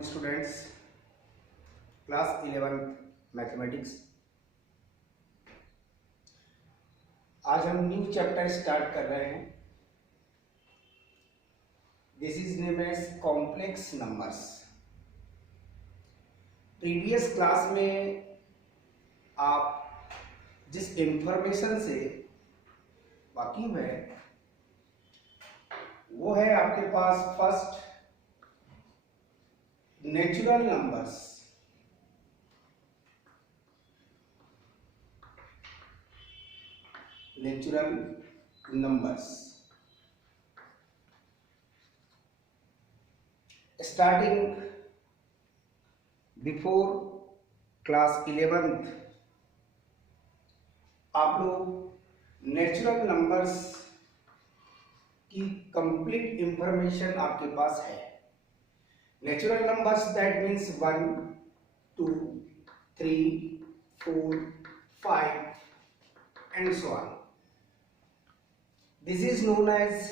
Morning students, class 11 mathematics. आज हम new chapter start कर रहे हैं। This is name as complex numbers. Previous class में आप जिस इंफॉर्मेशन से वाकिफ है वो है आपके पास first natural numbers. Natural numbers starting before class 11th आप लोग नेचुरल नंबर्स की कंप्लीट इंफॉर्मेशन आपके पास है। Natural numbers that means 1, 2, 3, 4, 5 and so on. This is known as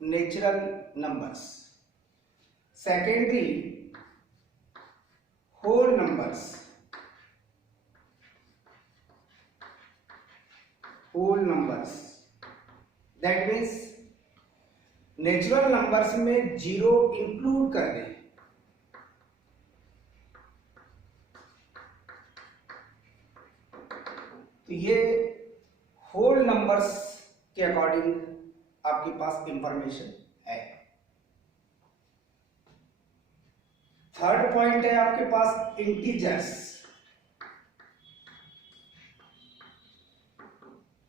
natural numbers. Secondly, whole numbers. Whole numbers that means natural numbers में zero include कर दें। तो ये होल नंबर्स के अकॉर्डिंग आपके पास इंफॉर्मेशन है। थर्ड पॉइंट है आपके पास integers.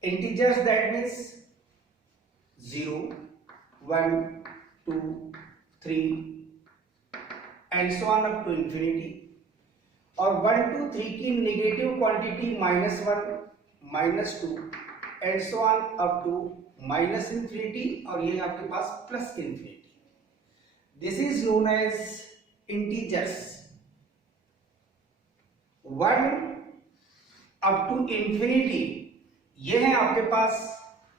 Integers that means 0, 1, 2, 3 and so on up to infinity. और 1, 2, 3 की negative quantity -1, -2 and so on up to -infinity और ये आपके पास plus infinity. This is known as integers. 1 up to infinity ये है आपके पास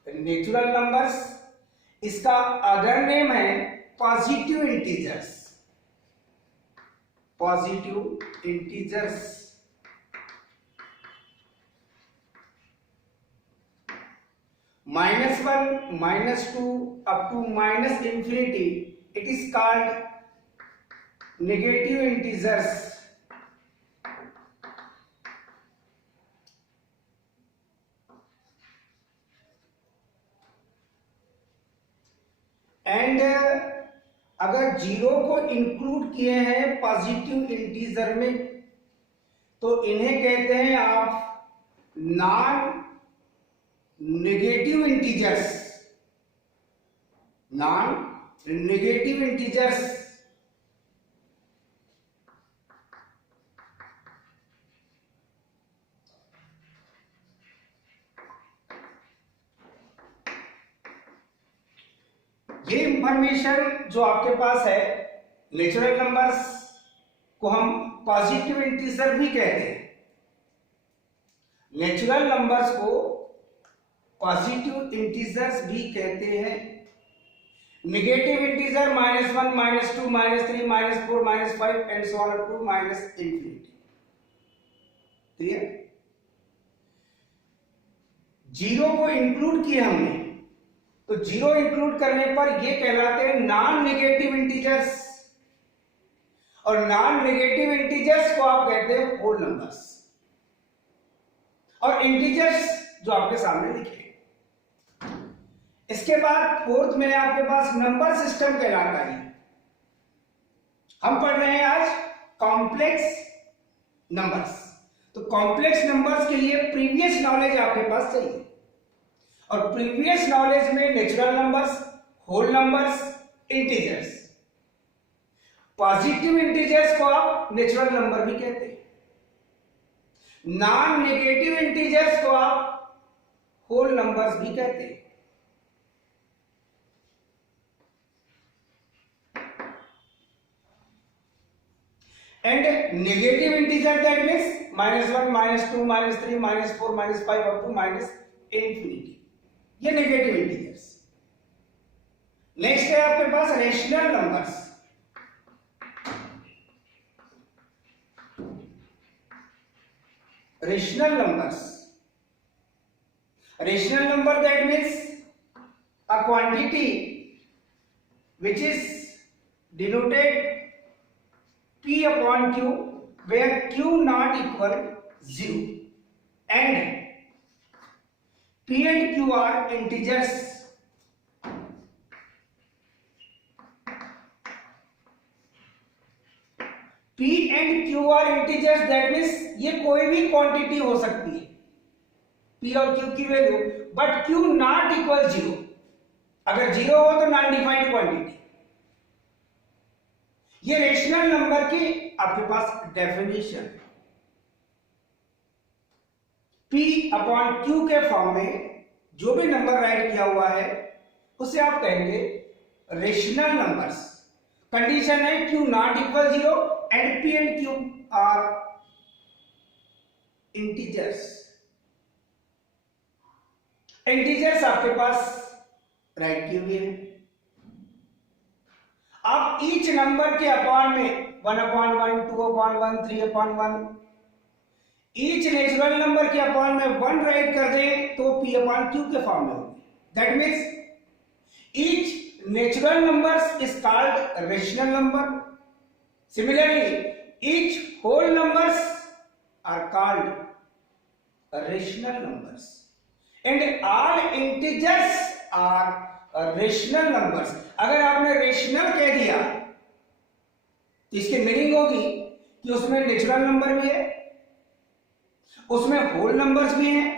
नेचुरल नंबर्स। इसका अदर नेम है positive integers. Positive integers -1, -2 up to -infinity it is called negative integers. And अगर जीरो को इंक्लूड किए हैं पॉजिटिव इंटीजर में तो इन्हें कहते हैं आप non negative integers. Non negative integers ये इंफॉर्मेशन जो आपके पास है नेचुरल नंबर्स को हम पॉजिटिव इंटीजर भी कहते हैं। नेचुरल नंबर्स को पॉजिटिव इंटीजर्स भी कहते हैं। Negative integer -1, -2, -3, -4, -5 and so on up to -infinity. Clear? Zero को इंक्लूड किया हमने तो जीरो इंक्लूड करने पर ये कहलाते हैं नॉन नेगेटिव इंटीजर्स और नॉन नेगेटिव इंटीजर्स को आप कहते हैं होल नंबर्स। और इंटीजर्स जो आपके सामने लिखे। इसके बाद फोर्थ में आपके पास नंबर सिस्टम कहलाता है। हम पढ़ रहे हैं आज कॉम्प्लेक्स नंबर्स। तो कॉम्प्लेक्स नंबर्स के लिए प्रीवियस नॉलेज आपके पास चाहिए और प्रीवियस नॉलेज में natural numbers, whole numbers, integers. Positive integers को आप नेचुरल नंबर भी कहते हैं। नॉन नेगेटिव इंटीजर्स को आप होल नंबर्स भी कहते हैं। And negative integer that means -1, -2, -3, -4, -5 up to -infinity. ये नेगेटिव इंटीजर्स। नेक्स्ट है आपके पास rational numbers. rational numbers. Rational number, that means a quantity which is denoted P upon Q, where Q not equal 0 and P and Q are integers. P and Q are integers, that means ये कोई भी quantity हो सकती है P और Q की value, but Q not equal 0. अगर 0 हो तो नॉन डिफाइंड क्वांटिटी. ये रेशनल नंबर की आपके पास डेफिनेशन है. P अपॉन Q के फॉर्म में जो भी नंबर राइट किया हुआ है उसे आप कहेंगे रेशनल नंबर्स. कंडीशन है Q not equal 0 and P and Q are integers. Integers आपके पास राइट किए हुए हैं. आप ईच नंबर के अपॉन में 1/1, 2/1, 3/1, ईच नेचुरल नंबर के अपॉन में 1 राइट कर दें तो P अपॉन Q के फॉर्म में होगी. That means each natural number is called rational number. Similarly each whole numbers are called rational numbers and all integers are rational numbers. अगर आपने रेशनल कह दिया तो इसकी मीनिंग होगी कि उसमें नेचुरल नंबर भी है, उसमें होल नंबर्स भी हैं,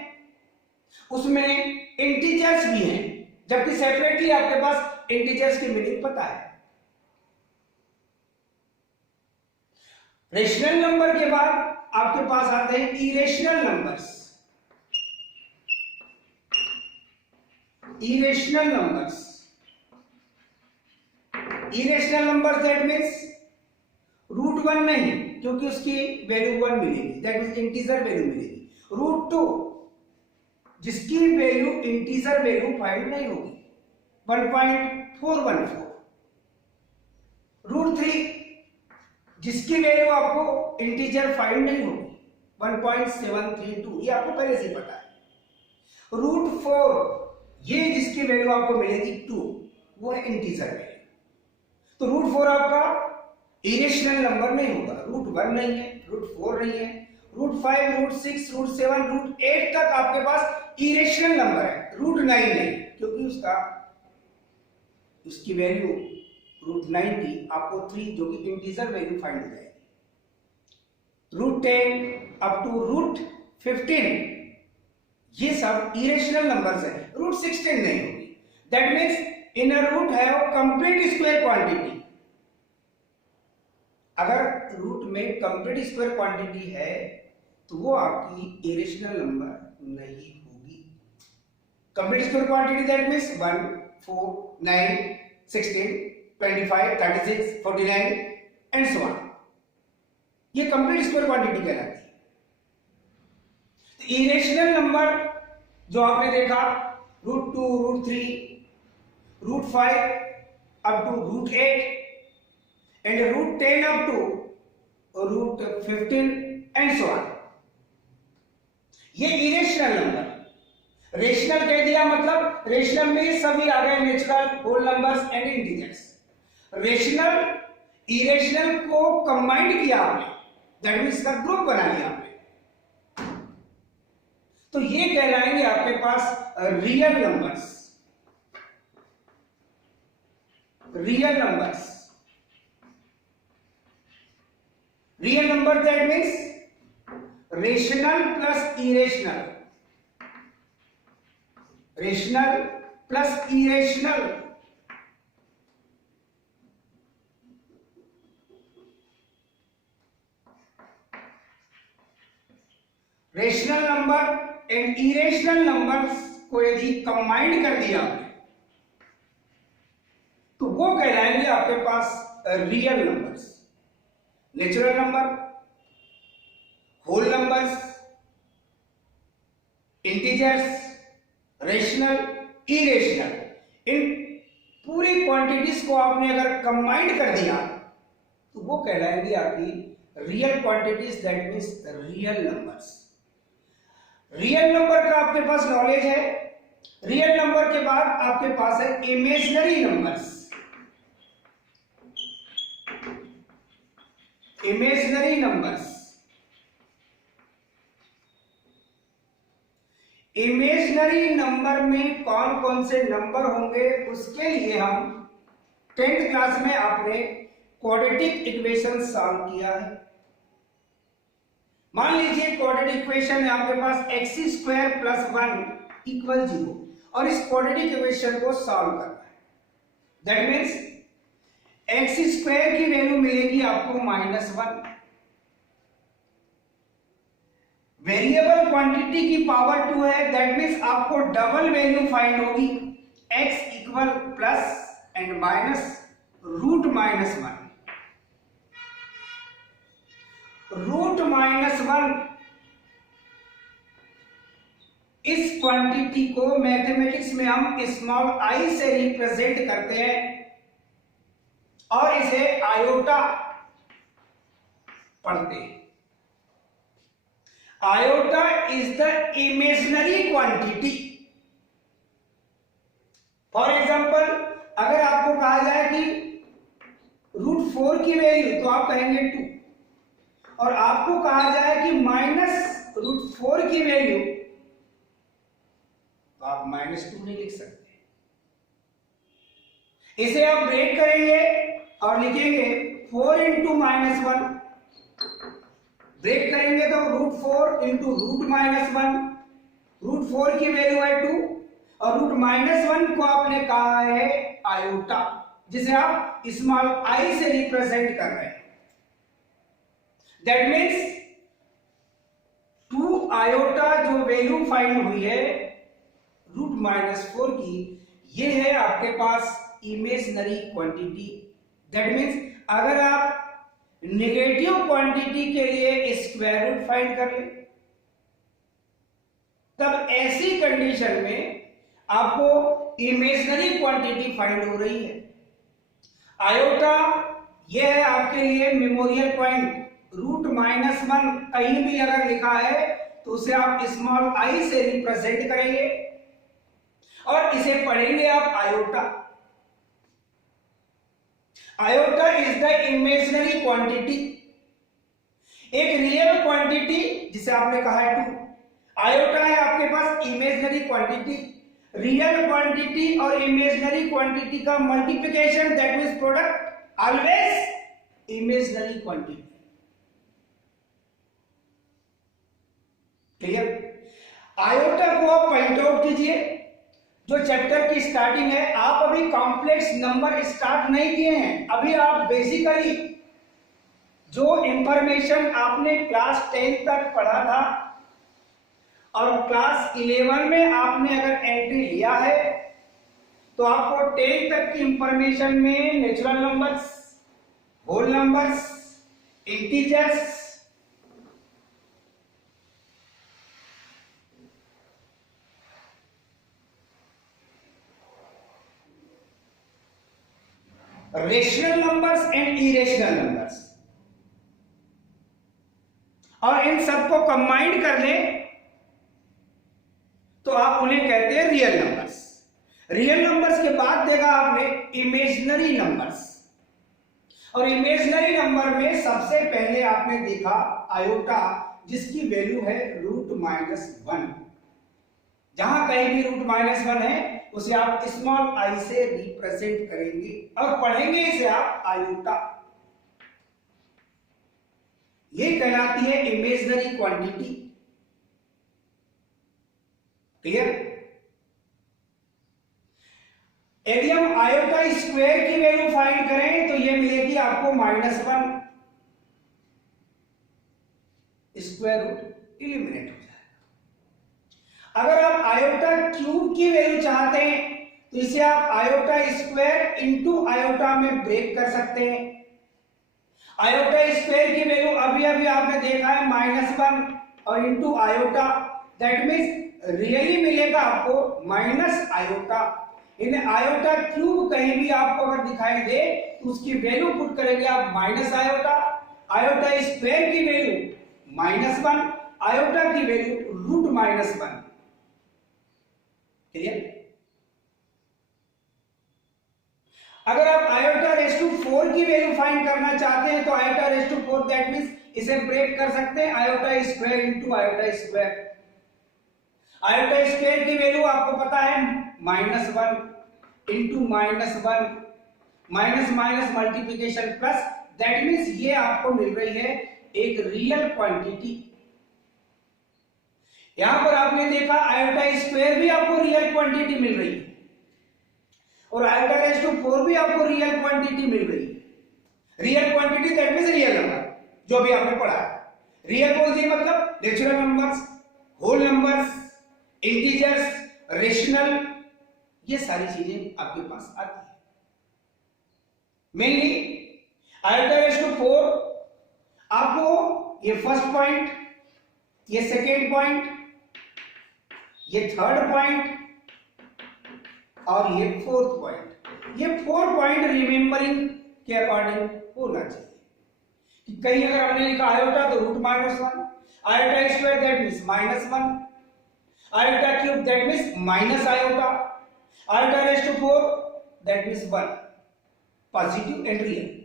उसमें इंटीजर्स भी हैं. जबकि सेपरेटली आपके पास इंटीजर्स की मीनिंग पता है. रेशनल नंबर के बाद आपके पास आते हैं irrational numbers. Irrational numbers, irrational numbers that means √1 नहीं, क्योंकि उसकी वैल्यू 1 मिलेगी, दैट मीन्स इंटीजर वैल्यू मिलेगी. √2 जिसकी वैल्यू इंटीजर वैल्यू फाइंड नहीं होगी, 1.414. √3 जिसकी वैल्यू आपको इंटीजर फाइंड नहीं होगी, 1.732. ये आपको पहले से ही पता है. √4 ये जिसकी वैल्यू आपको मिलेगी 2, वो है इंटीजर वैल्यू. तो √4 आपका इरेशनल नंबर नहीं होगा. √1 नहीं है, √4 नहीं है, √5, √6, √7, √8 तक आपके पास इरेशनल नंबर है. √9 नहीं, क्योंकि उसकी वैल्यू √9 की आपको 3 जो कि इंटीजर वैल्यू फाइंड हो जाएगी. √10 अप टू √15 ये सब इरेशनल नंबर्स है. √16 नहीं होगी. That means in a root have complete square quantity. अगर रूट में कंप्लीट स्क्वायर क्वांटिटी है तो वो आपकी इरेशनल नंबर नहीं होगी. Complete square quantity that means 1, 4, 9, 16, 25, 36, 49 and so on. ये कंप्लीट स्क्वायर क्वांटिटी कहलाती है. इरेशनल नंबर जो आपने देखा √2, √3, √5 up to √8 and √10 up to √15 and so on, ये इरेशनल नंबर. रेशनल कह दिया मतलब रेशनल में सभी आ गए, natural, whole numbers and integers. Rational irrational को कंबाइंड किया आपने, दैट मीन्स इसका ग्रुप बना लिया आपने, तो ये कहलाएंगे आपके पास real numbers. Real numbers, real number that means rational plus irrational, rational plus irrational. Rational number and irrational numbers को यदि कंबाइंड कर दिया तो वो कहलाएंगे आपके पास real numbers. Natural number, whole numbers, integers, rational, irrational, इन पूरी क्वांटिटीज को आपने अगर कंबाइंड कर दिया तो वो कहलाएंगे आपकी real quantities, that means real numbers. Real number का आपके पास नॉलेज है। रियल नंबर के बाद आपके पास है imaginary numbers. Imaginary numbers, imaginary number में कौन कौन से नंबर होंगे उसके लिए हम 10th क्लास में आपने क्वाड्रेटिक इक्वेशन सॉल्व किया है। मान लीजिए क्वाड्रेटिक इक्वेशन है आपके पास x² + 1 = 0 और इस क्वाड्रेटिक इक्वेशन को सॉल्व करना है। दैट मीन्स x² की वैल्यू मिलेगी आपको -1। वेरिएबल क्वांटिटी की पावर 2 है, दैट मीन्स आपको डबल वैल्यू फाइंड होगी। x equal plus and minus root -1। Root -1 इस क्वांटिटी को मैथमेटिक्स में हम स्मॉल i से रिप्रेजेंट करते हैं और इसे आयोटा पढ़ते हैं। Iota is the imaginary quantity. For example, अगर आपको कहा जाए कि √4 की वैल्यू, तो आप कहेंगे 2, और आपको कहा जाए कि -√4 की वैल्यू, तो आप -2 नहीं लिख सकते। इसे आप ब्रेक करेंगे और लिखेंगे 4 × -1। ब्रेक करेंगे तो √4 × √-1। √4 की वैल्यू है 2 और √-1 को आपने कहा है आयोटा, जिसे आप स्मॉल i से रिप्रेजेंट कर रहे हैं। दैट मीन्स 2 आयोटा जो वैल्यू फाइंड हुई है √-4 की, ये है आपके पास इमेजिनरी क्वांटिटी। दैट मीन्स अगर आप नेगेटिव क्वांटिटी के लिए स्क्वायर रूट फाइंड कर ले, तब ऐसी कंडीशन में आपको इमेजिनरी क्वांटिटी फाइंड हो रही है। आयोटा यह है आपके लिए मेमोरियल पॉइंट। √-1 कहीं भी अगर लिखा है तो उसे आप स्मॉल i से रिप्रेजेंट करेंगे और इसे पढ़ेंगे आप iota. Iota is the imaginary quantity. एक रियल क्वांटिटी जिसे आपने कहा है 2, आयोटा है आपके पास इमेजिनरी क्वांटिटी। रियल क्वांटिटी और इमेजिनरी क्वांटिटी का multiplication, that means product, always imaginary quantity. Clear? Iota को आप पॉइंट आउट कीजिए। जो चैप्टर की स्टार्टिंग है, आप अभी कॉम्प्लेक्स नंबर स्टार्ट नहीं किए हैं, अभी आप बेसिकली जो इंफॉर्मेशन आपने क्लास 10 तक पढ़ा था और क्लास 11 में आपने अगर एंट्री लिया है तो आपको 10 तक की इंफॉर्मेशन में natural numbers, whole numbers, integers, rational numbers and irrational numbers, और इन सबको कंबाइंड कर लें तो आप उन्हें कहते हैं रियल नंबर्स। रियल नंबर्स के बाद देखा आपने इमेजिनरी नंबर्स, और इमेजिनरी नंबर में सबसे पहले आपने देखा आयोटा, जिसकी वैल्यू है √-1। जहां कहीं भी √-1 है उसे आप स्मॉल i से रिप्रेजेंट करेंगे और पढ़ेंगे इसे आप आयोटा। ये कहलाती है इमेजिनरी क्वांटिटी। क्लियर? यदि हम आयोटा स्क्वायर की वैल्यू फाइंड करें तो ये मिलेगी आपको -1। स्क्वायर रूट इलिमिनेट हो जाएगा। अगर आप आयोटा क्यूब की वैल्यू चाहते हैं तो इसे आप आयोटा स्क्वायर इंटू आयोटा में ब्रेक कर सकते हैं। आयोटा स्क्वायर की वैल्यू अभी अभी आपने देखा है -1 और into iota, that means really मिलेगा आपको माइनस आयोटा। इन आयोटा क्यूब कहीं भी आपको अगर दिखाई दे तो उसकी वैल्यू पुट करेंगे आप -आयोटा। आयोटा स्क्वायर की वैल्यू -1, आयोटा की वैल्यू √-1। क्लियर? अगर आप आयोटा रेज़ टू 4 की वैल्यू फाइंड करना चाहते हैं तो iota raise to 4 that means इसे ब्रेक कर सकते हैं iota square into iota square. Iota square की वैल्यू आपको पता है -1 into -1 minus minus multiplication plus, that means ये आपको मिल रही है एक रियल क्वांटिटी। यहां पर आपने देखा आयोटा स्क्वायर भी आपको रियल क्वांटिटी मिल रही है और आयोटा रेज़ टू 4 भी आपको रियल क्वांटिटी मिल रही है। Real quantity that means real number, जो भी आपने पढ़ा है। रियल बोल दिए मतलब natural numbers, whole numbers, integers, rational, ये सारी चीजें आपके पास आती है। मेनली आयोटा रेज़ टू 4 आपको ये फर्स्ट पॉइंट, ये सेकेंड पॉइंट, ये थर्ड पॉइंट और ये फोर्थ पॉइंट, ये 4 पॉइंट रिमेंबरिंग के अकॉर्डिंग होना चाहिए कि कहीं अगर हमने लिखा आयोटा तो √-1, iota square that means -1, iota cube that means minus iota, iota raise to 4 that means 1, positive and real.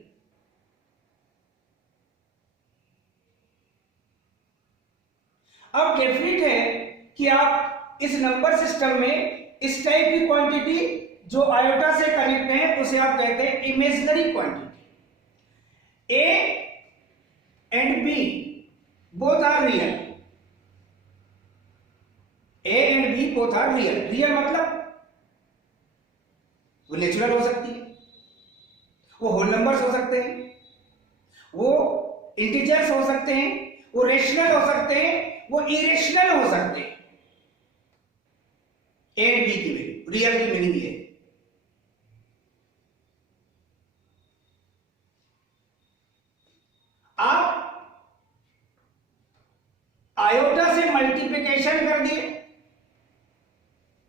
अब डेफिनेट है कि आप इस नंबर सिस्टम में इस टाइप की क्वांटिटी जो आयोटा से कनेक्ट है उसे आप कहते हैं imaginary quantity. A and b both are real, a and b both are real. Real मतलब वो नेचुरल हो सकती है, वो होल नंबर्स हो सकते हैं, वो इंटीजर्स हो सकते हैं, वो रेशनल हो सकते हैं, वो इरेशनल हो सकते हैं। ए एंड बी की वैल्यू, रियल की मीनिंग ये है। आप आयोटा से मल्टीप्लिकेशन कर दिए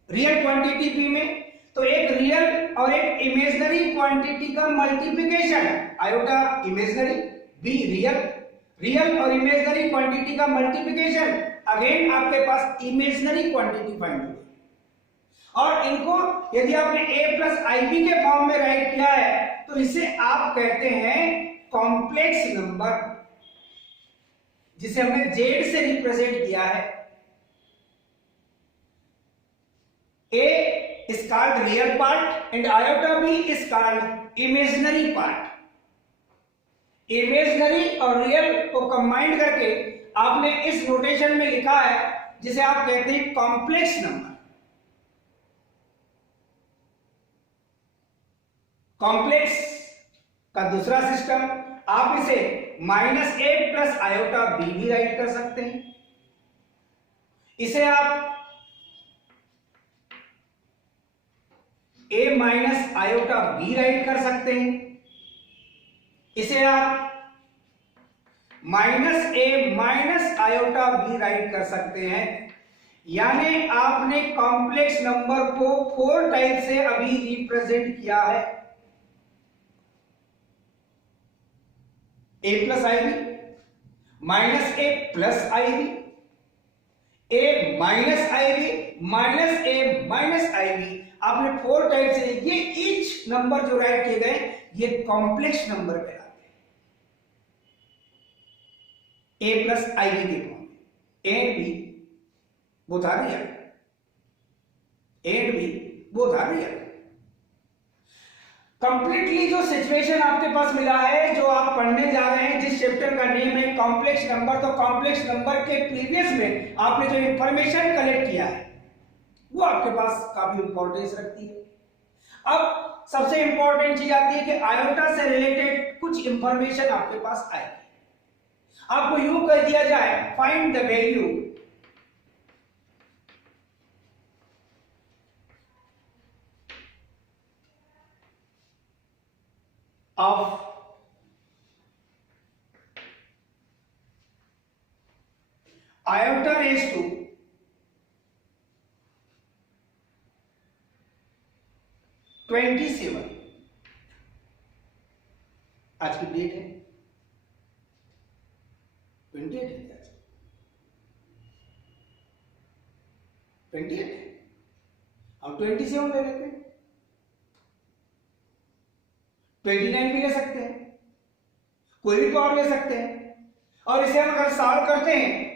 रियल क्वांटिटी बी में, तो एक रियल और एक इमेजिनरी क्वांटिटी का मल्टीप्लिकेशन है। Iota imaginary, be real, real और इमेजिनरी क्वांटिटी का मल्टीप्लिकेशन, अगेन आपके पास इमेजिनरी क्वांटिटी फाइंड होगी। और इनको यदि आपने a प्लस IB के फॉर्म में राइट किया है तो इसे आप कहते हैं कॉम्प्लेक्स नंबर, जिसे हमने z से रिप्रेजेंट किया है। a is called real part and iota b is called imaginary part। Imaginary और रियल को कंबाइंड करके आपने इस नोटेशन में लिखा है जिसे आप कहते हैं कॉम्प्लेक्स नंबर। कॉम्प्लेक्स का दूसरा सिस्टम, आप इसे -a प्लस आयोटा b भी राइट कर सकते हैं। इसे आप a minus iota b right कर सकते हैं। इसे आप -a minus iota b right कर सकते हैं। यानी आपने कॉम्प्लेक्स नंबर को 4 टाइप से अभी रिप्रेजेंट किया है। a plus IB, -a plus IB, a minus IB, -a minus IB, आपने 4 टाइप से ये ईच नंबर जो राइट किए गए ये कॉम्प्लेक्स नंबर कहलाते हैं। a प्लस IB के फॉर्म में a and b both are real, a and b both are real। Completely जो सिचुएशन आपके पास मिला है, जो आप पढ़ने जा रहे हैं, जिस चैप्टर का नेम है कॉम्प्लेक्स नंबर, तो कॉम्प्लेक्स नंबर के प्रीवियस में आपने जो इंफॉर्मेशन कलेक्ट किया है वो आपके पास काफी इंपॉर्टेंस रखती है। अब सबसे इंपॉर्टेंट चीज आती है कि आयोटा से रिलेटेड कुछ इंफॉर्मेशन आपके पास आएगी। आपको यूं कह दिया जाए find the value of iota raised to 27, आज की डेट है 28 है आज। 28 है, हम 27 ले लेते हैं, 29 भी ले सकते हैं, कोई भी पावर ले सकते हैं। और इसे हम अगर सॉल्व करते हैं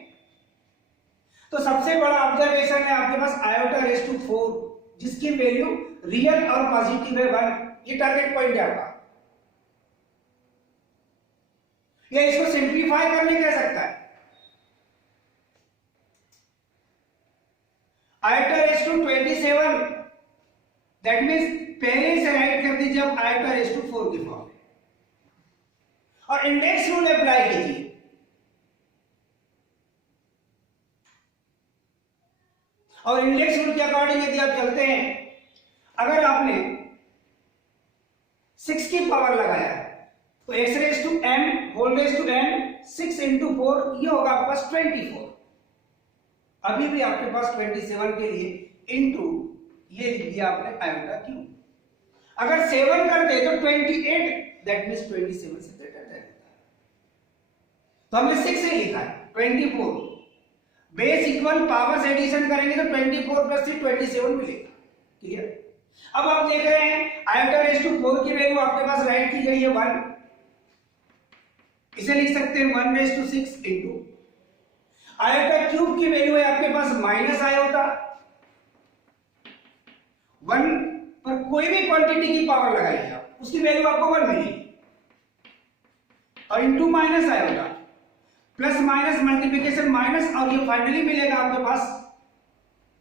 तो सबसे बड़ा ऑब्जर्वेशन है आपके पास आयोटा रेज टू 4 जिसकी वैल्यू रियल और पॉजिटिव है 1, ये टारगेट पॉइंट है आपका। या इसको सिंप्लीफाई करने कह सकता है, iota raise to 27 that means पहले से राइट कर दीजिए आप आयोटा रेज टू 4 की फॉर्म में और इंडेक्स रूल अप्लाई कीजिए। और इंडेक्स रूल के अकॉर्डिंग यदि आप चलते हैं, अगर आपने 6 की पावर लगाया तो x raise to m whole raise to n 6 into 4 ये होगा आपके पास 24। अभी भी आपके पास 27 के लिए इनटू ये लिख दिया आपने आयोटा क्यूब। अगर 7 करते तो 28 दैट मींस 27 से ग्रेटर देन, तो हमने 6 से लिखा है 24 बेस इक्वल पावर्स एडिशन करेंगे तो 24 प्लस 3 27 मिलेगा। क्लियर? अब आप देख रहे हैं आयोटा रेज टू 4 की वैल्यू आपके पास राइट की गई है 1, इसे लिख सकते हैं 1 raise to 6 into iota cube की वैल्यू है आपके पास माइनस आयोटा 1 पर कोई भी क्वांटिटी की पावर लगाइए आप उसकी वैल्यू आपको 1 मिलेगी और into minus iota plus minus multiplication minus और ये फाइनली मिलेगा आपके पास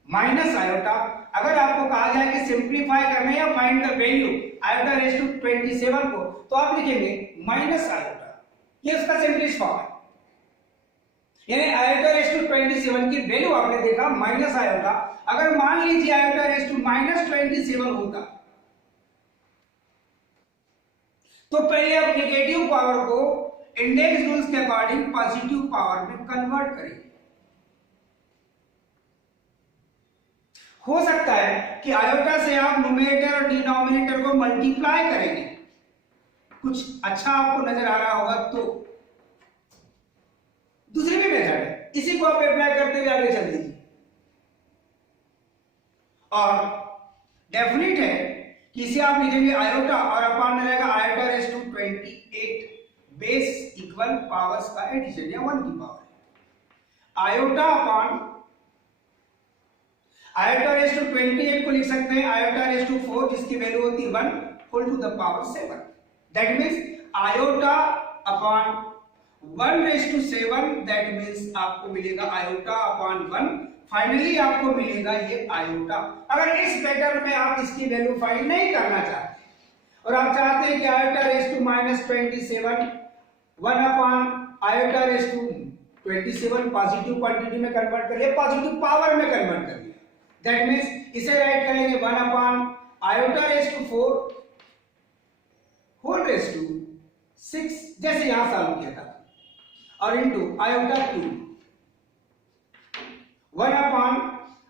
माइनस आयोटा। अगर आपको कहा जाए कि सिंप्लीफाई करना है या find the value iota raise to 27 को तो आप लिखेंगे माइनस आयोटा, ये उसका सिंपलेस्ट फॉर्म है। यानी आयोटा रेज टू 27 की वैल्यू आपने देखा माइनस आयोटा। अगर मान लीजिए आयोटा रेज टू माइनस 27 होता तो पहले आप नेगेटिव पावर को इंडेक्स रूल्स के अकॉर्डिंग पॉजिटिव पावर में कन्वर्ट करेंगे। हो सकता है कि आयोटा से आप न्यूमरेटर और डिनोमिनेटर को मल्टीप्लाई करेंगे, कुछ अच्छा आपको नजर आ रहा होगा तो दूसरी भी मेथड है, इसी को आप अप्लाई करते हुए आगे चल दीजिए। और डेफिनेट है कि इसे आप लिखेंगे आयोटा और अपान में रहेगा iota raise to 28 base equal powers का एडिशन या 1 की power. Iota upon iota raise to 28 को लिख सकते हैं आयोटा रेज टू 4 जिसकी वैल्यू होती है 1 whole to the power 7 that means iota upon 1 raise to 7 that means आपको मिलेगा आयोटा अपॉन 1, फाइनली आपको मिलेगा ये आयोटा। अगर इस पैटर्न में आप इसकी वैल्यू फाइंड नहीं करना चाहते और आप चाहते हैं कि iota raise to minus 27 1 upon iota raise to 27 positive quantity में कन्वर्ट कर लिया, पॉजिटिव पावर में कन्वर्ट कर लिया, दैट मींस इसे राइट करेंगे 1 upon iota raise to 4 whole raise to 6 जैसे यहां सॉल्व किया था और into iota cube 1 upon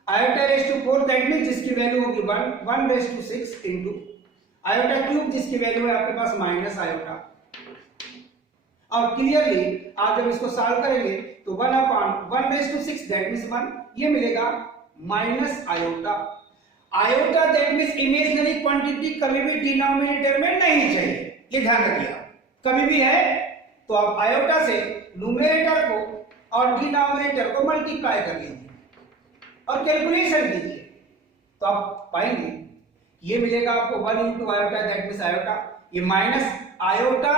iota raise to 4 that means जिसकी वैल्यू होगी 1 raise to 6 into iota cube जिसकी वैल्यू है आपके पास माइनस आयोटा। और क्लियरली आप जब इसको सॉल्व करेंगे तो 1 upon 1 raise to 6 that means 1 ये मिलेगा minus iota. Iota that means imaginary quantity कभी भी डिनोमिनेटर में नहीं चाहिए, ये ध्यान रखिए। कभी भी है तो आप आयोटा से न्यूमरेटर को और डिनोमिनेटर को मल्टीप्लाई कर लीजिए और कैलकुलेशन कीजिए तो आप पाएंगे ये मिलेगा आपको 1 into iota that means iota, ये माइनस आयोटा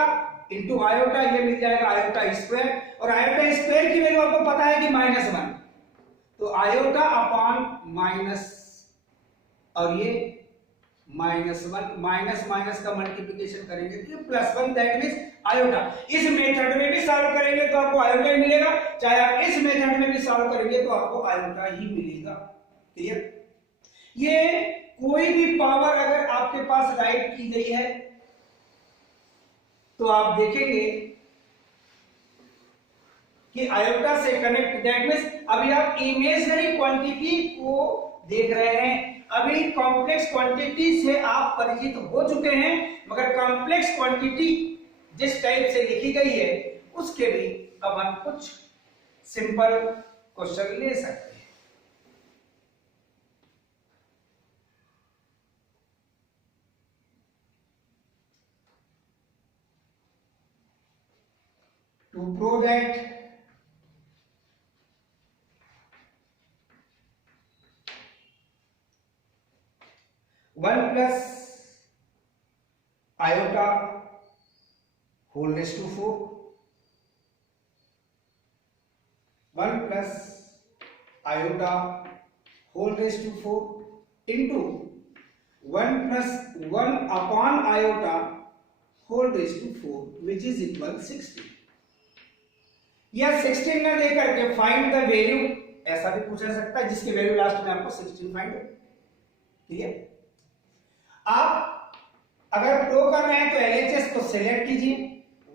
इंटू आयोटा ये मिल जाएगा आयोटा स्क्वायर और आयोटा स्क्वायर की वैल्यू आपको पता है कि -1 तो आयोटा अपॉन माइनस और ये -1 माइनस माइनस का मल्टीप्लिकेशन करेंगे तो ये +1 दैट मींस आयोटा। इस मेथड में भी सॉल्व करेंगे तो आपको आयोटा ही मिलेगा, चाहे आप इस मेथड में भी सॉल्व करेंगे तो आपको आयोटा ही मिलेगा। क्लियर? ये कोई भी पावर अगर आपके पास राइट की गई है तो आप देखेंगे कि आयोटा से कनेक्ट दैट मींस अभी आप इमेजिनरी क्वांटिटी को देख रहे हैं, अभी कॉम्प्लेक्स क्वांटिटी से आप परिचित हो चुके हैं, मगर कॉम्प्लेक्स क्वांटिटी जिस टाइप से लिखी गई है उसके भी अब हम कुछ सिंपल क्वेश्चन ले सकते हैं। to prove that one plus iota whole raised to 4, 1 plus iota whole raised to 4 into 1 plus 1 upon iota whole raised to 4 which is equal 16. यह 16 ना लेकर के फाइंड द वैल्यू ऐसा भी पूछा सकता है जिसकी वैल्यू लास्ट में आपको 16 फाइंड हो। ठीक है, आप अगर प्रो कर रहे हैं तो एलएचएस को सिलेक्ट कीजिए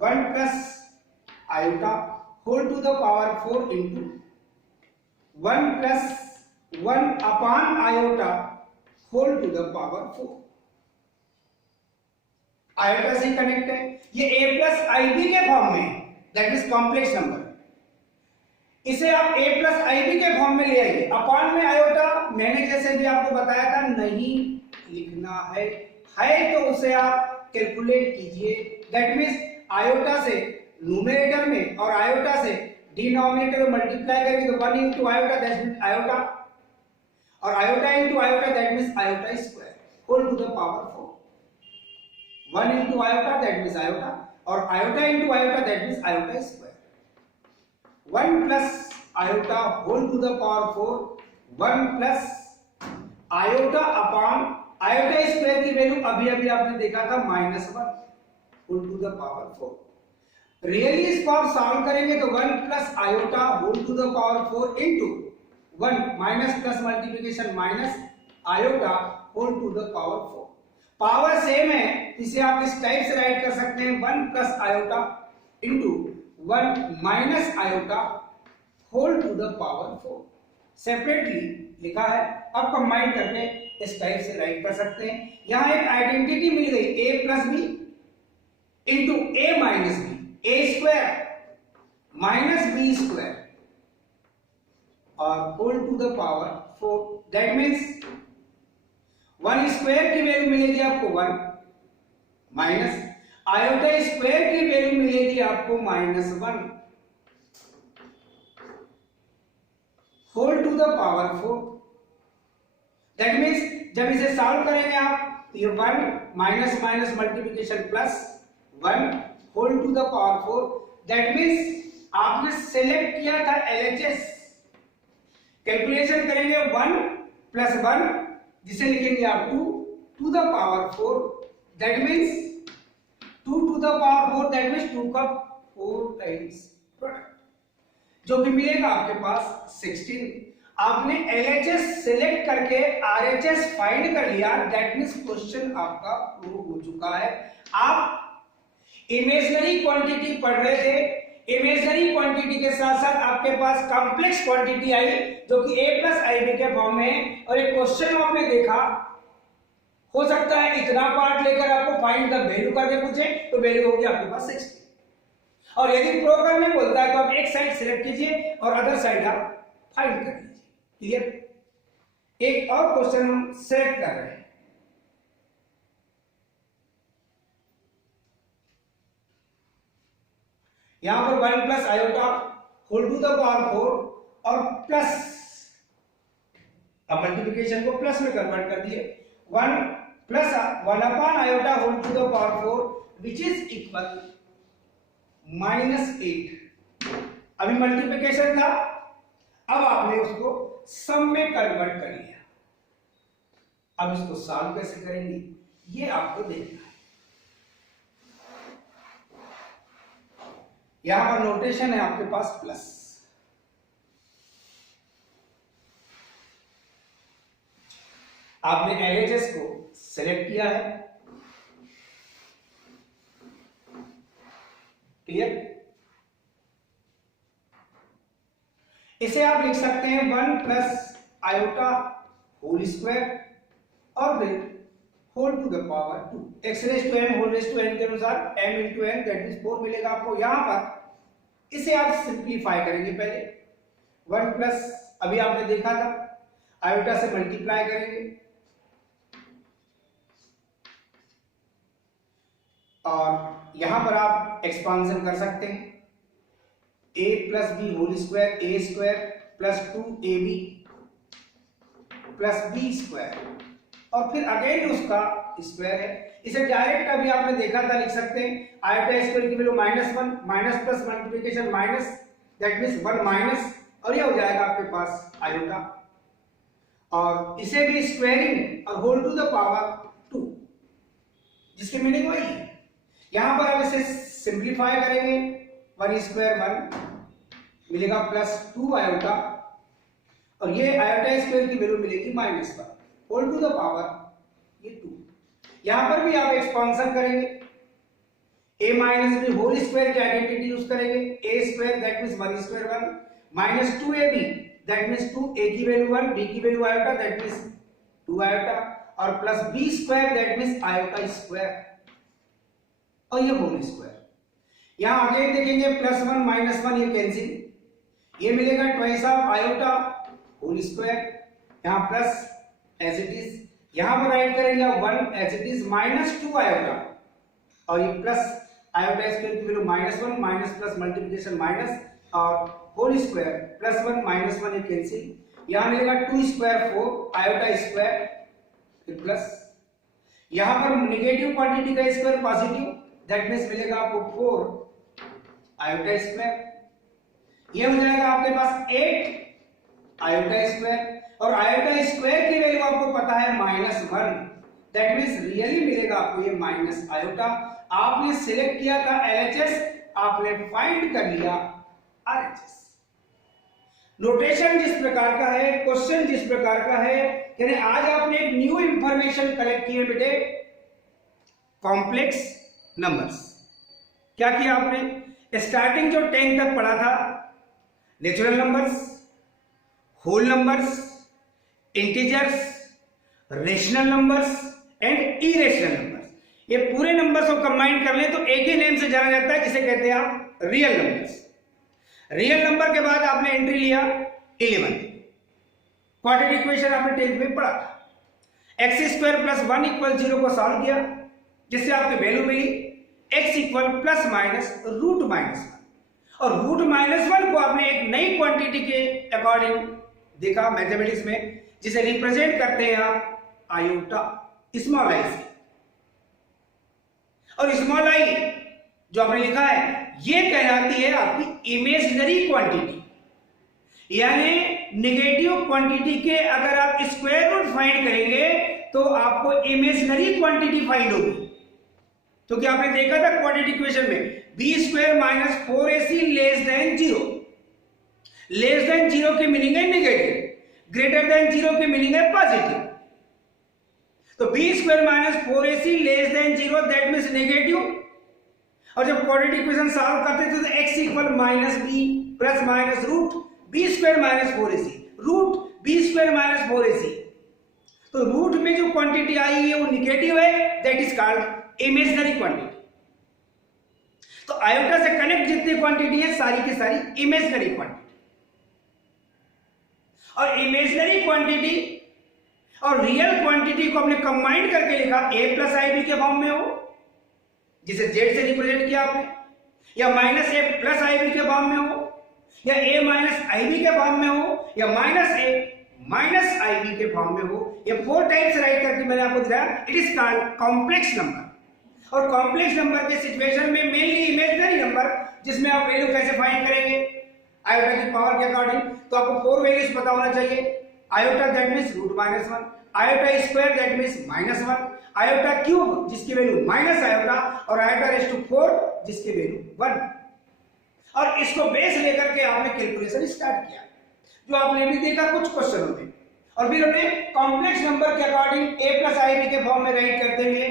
1 plus iota whole to the power 4 into 1 plus 1 upon iota whole to the power 4। Iota से कनेक्ट है, ये a प्लस आईबी के फॉर्म में, दैट इज कॉम्प्लेक्स नंबर, इसे आप a प्लस आईबी के फॉर्म में ले आइए। अपॉन में आयोटा मैंने जैसे भी आपको बताया था नहीं लिखना है तो उसे आप कैलकुलेट कीजिए। दैट मींस आयोटा से न्यूमरेटर में और आयोटा से डिनोमिनेटर में मल्टीप्लाई करेंगे तो 1 into iota that means iota, और iota into iota that means iota square whole to the power 4। 1 into iota that means iota और iota into iota that means iota square. 1 plus iota whole to the power 4, 1 plus iota upon iota square की value अभी अभी आपने देखा था -1 whole to the power 4। Really इसको आप solve करेंगे तो 1 plus iota whole to the power 4 into 1 minus plus multiplication minus iota whole to the power 4। Power same है, इसे आप इस टाइप से राइट कर सकते हैं 1 plus iota into 1 minus iota whole to the power 4। Separately लिखा है, अब कंबाइन करके इस टाइप से राइट कर सकते हैं। यहां एक आइडेंटिटी मिल गई a plus b into a minus b, a square minus b square और whole to the power 4। That means 1 square की वैल्यू मिलेगी आपको 1 माइनस आयोटा स्क्वायर की वैल्यू मिलेगी आपको -1 whole to the power 4। That means जब इसे सॉल्व करेंगे आप तो ये 1 minus minus multiplication plus 1 whole to the power 4। That means आपने सिलेक्ट किया था एलएचएस, कैलकुलेशन करेंगे 1 प्लस 1 जिसे लिखेंगे आप 2 to the power 4। That means 2 to the power 4 that means 2 का 4 टाइम्स प्रोडक्ट जो भी मिलेगा आपके पास 16। आपने LHS सिलेक्ट करके RHS फाइंड कर लिया, दैट मींस क्वेश्चन आपका प्रूव हो चुका है। आप इमेजिनरी क्वांटिटी पढ़ रहे थे, इमेजिनरी क्वांटिटी के साथ साथ आपके पास कॉम्प्लेक्स क्वांटिटी आई जो कि a प्लस आईबी के फॉर्म में है, और एक क्वेश्चन आपने देखा हो सकता है इतना पार्ट लेकर आपको फाइंड द वैल्यू करके पूछे तो वैल्यू होगी आपके पास 60, और यदि प्रो करने बोलता है तो आप एक साइड सिलेक्ट कीजिए और अदर साइड आप फाइंड कर लीजिए। क्लियर? एक और क्वेश्चन हम सेलेक्ट कर रहे हैं। यहां पर 1 plus iota whole to the power 4 और प्लस, अब मल्टीप्लिकेशन को प्लस में कन्वर्ट कर दिए 1 plus 1 upon iota whole to the power 4 which is equal -8। अभी मल्टीप्लिकेशन था, अब आपने उसको सम में कन्वर्ट कर लिया। अब इसको सॉल्व कैसे करेंगे ये आपको देखना है। यहां पर नोटेशन है आपके पास प्लस, आपने LHS को सेलेक्ट किया है। क्लियर? इसे आप लिख सकते हैं 1 प्लस आयोटा होल स्क्वायर और फिर whole to the power 2। x raise to m whole raise to n के अनुसार m into n that is 4 मिलेगा आपको। यहां पर इसे आप सिंप्लीफाई करेंगे। पहले 1 प्लस, अभी आपने देखा था आयोटा से मल्टीप्लाई करेंगे और यहां पर आप एक्सपांशन कर सकते हैं। a plus b whole square a square plus 2ab plus b square और फिर अगेन उसका स्क्वायर है। इसे डायरेक्ट अभी आपने देखा था लिख सकते हैं आयोटा स्क्वायर की value -1 minus plus multiplication minus that means 1 minus और ये हो जाएगा आपके पास आयोटा और इसे भी स्क्वायरिंग और होल टू द पावर 2 जिसकी मीनिंग वही है। यहां पर अब इसे सिंप्लीफाई करेंगे 1 स्क्वायर 1 मिलेगा प्लस 2 आयोटा और ये आयोटा स्क्वायर की वैल्यू मिलेगी -1 होल टू द पावर ये 2। यहां पर भी आप एक्सपांशन करेंगे a minus b whole square की आइडेंटिटी यूज करेंगे a square that means 1 square 1 minus 2ab that means 2 a की वैल्यू 1 b की value iota that means 2 iota और plus b square that means iota square और ये whole square. यहां आगे देखेंगे +1 -1 ये कैंसिल ये मिलेगा twice of iota whole square यहां प्लस एज इट इज यहां पर राइट करेंगे 1 एज इट इज -2 आयोटा और ये प्लस आयोटा स्क्वायर की value -1 minus plus multiplication minus और होल स्क्वायर +1 -1 ये कैंसिल यहां मिलेगा 2 स्क्वायर 4 आयोटा स्क्वायर फिर प्लस यहां पर नेगेटिव क्वांटिटी का स्क्वायर पॉजिटिव दैट मींस मिलेगा आपको 4 आयोटा स्क्वायर ये हो जाएगा आपके पास 8 आयोटा स्क्वायर और आयोटा स्क्वायर की वैल्यू आपको पता है -1 दैट मींस रियली मिलेगा आपको ये माइनस आयोटा। आपने सिलेक्ट किया था LHS आपने फाइंड कर लिया RHS। नोटेशन जिस प्रकार का है क्वेश्चन जिस प्रकार का है यानी आज आपने एक न्यू इंफॉर्मेशन कलेक्ट की है बेटे कॉम्प्लेक्स नंबर्स। क्या किया आपने स्टार्टिंग जो 10 तक पढ़ा था natural numbers whole numbers integers rational numbers and irrational numbers ये पूरे नंबर्स को कंबाइन कर लें तो एक ही नेम से जाना जाता है जिसे कहते हैं आप रियल नंबर्स। रियल नंबर के बाद आपने एंट्री लिया 11 क्वाड्रेटिक इक्वेशन आपने 10th में पढ़ा था x² + 1 = 0 को सॉल्व किया जिससे आपकी वैल्यू मिली x = ±1 और √-1 को आपने एक नई क्वांटिटी के अकॉर्डिंग देखा मैथमेटिक्स में जिसे रिप्रेजेंट करते हैं आप आयोटा स्मॉल आई से और स्मॉल आई जो आपने लिखा है ये कहलाती है आपकी इमेजिनरी क्वांटिटी यानी नेगेटिव क्वांटिटी के अगर आप स्क्वायर रूट फाइंड करेंगे तो आपको इमेजिनरी क्वांटिटी फाइंड होगी। तो क्या आपने देखा था क्वाड्रेटिक इक्वेशन में b² - 4ac लेस देन 0 की मीनिंग है नेगेटिव ग्रेटर देन 0 की मीनिंग है पॉजिटिव। तो b² - 4ac less than 0 that means negative और जब क्वाड्रेटिक इक्वेशन सॉल्व करते थे तो x = -b plus minus root b² - 4ac root b² - 4ac तो रूट में जो क्वांटिटी आई है वो नेगेटिव है that is called imaginary quantity. तो आयोटा से कनेक्ट जितनी क्वांटिटी है सारी की सारी इमेजिनरी क्वांटिटी और इमेजिनरी क्वांटिटी और रियल क्वांटिटी को हमने कंबाइन करके लिखा a + ib के फॉर्म में हो जिसे z से रिप्रेजेंट किया आपने या -a + ib के फॉर्म में हो या a - ib के फॉर्म में हो या -a - ib के फॉर्म में हो ये 4 टाइप्स राइट करके मैंने आपको दिखाया it is called complex number. और कॉम्प्लेक्स नंबर के सिचुएशन में मेनली इमेजिनरी नंबर जिसमें आप वैल्यू कैसे फाइंड करेंगे आयोटा की पावर के अकॉर्डिंग तो आपको 4 वैल्यूज पता होना चाहिए iota that means √-1 iota square that means -1 iota cube जिसकी वैल्यू माइनस आयोटा और आयोटा रेज़ टू 4 जिसकी वैल्यू 1 और इसको बेस लेकर के आपने कैलकुलेशन स्टार्ट किया जो आपने भी देखा कुछ क्वेश्चनों में और फिर हमने कॉम्प्लेक्स नंबर के अकॉर्डिंग a + ib के फॉर्म में राइट करते हुए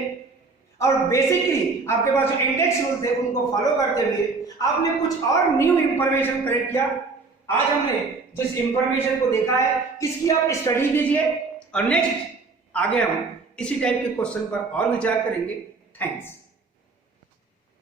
और बेसिकली आपके पास जो इंडेक्स रूल थे उनको फॉलो करते हुए आपने कुछ और न्यू इंफॉर्मेशन कलेक्ट किया। आज हमने जिस इंफॉर्मेशन को देखा है इसकी आप स्टडी कीजिए और नेक्स्ट आगे हम इसी टाइप के क्वेश्चन पर और विचार करेंगे। थैंक्स।